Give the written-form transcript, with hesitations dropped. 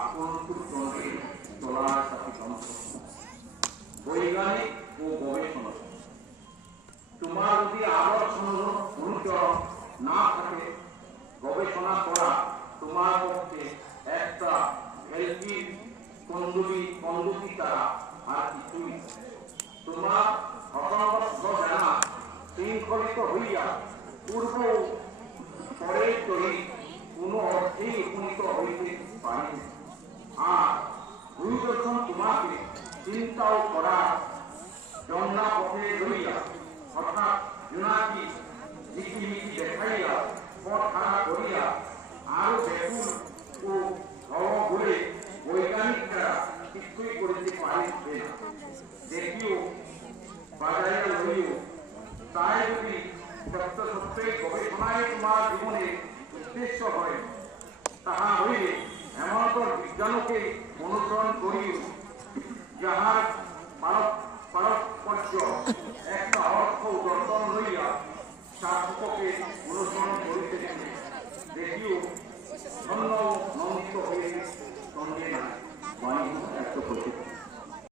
আকর্ষণ সঙ্গে চলার সাথে বৈজ্ঞানিক ও গবেষণা। তোমার যদি আদর্শ অনুচরণ না থাকে, গবেষণা করা তোমার পক্ষে একটা হেলথির কন্দুকি তারা আর কিছুই। তোমার অসংবদ্ধ জানা শৃঙ্খলিত হইয়া পূর্ব পরে তৈরি কোনো অর্থেই উপনীত হইতে পারে। আর গুরুদর্শন তোমাকে চিন্তাও করার জন্না পথে লইয়া, অর্থাৎ জোনাকি ঝিকিমিকি দেখাইয়া পথ হারা করিয়া আরো ব্যাকুল ও ঘরে বৈজ্ঞানিকরা কিছুই করিতে পারিবে না। দেখিও বাজাইয়া লইও, তাই যদি সত্য সত্যই গবেষণায় তোমার জীবনের উদ্দেশ্য হয়, তাহা হইলে এমনতর বিজ্ঞানকে অনুসরণ করিও, যাহার পারস্পর্য একটা অর্থ দর্শন লইয়া শাসককে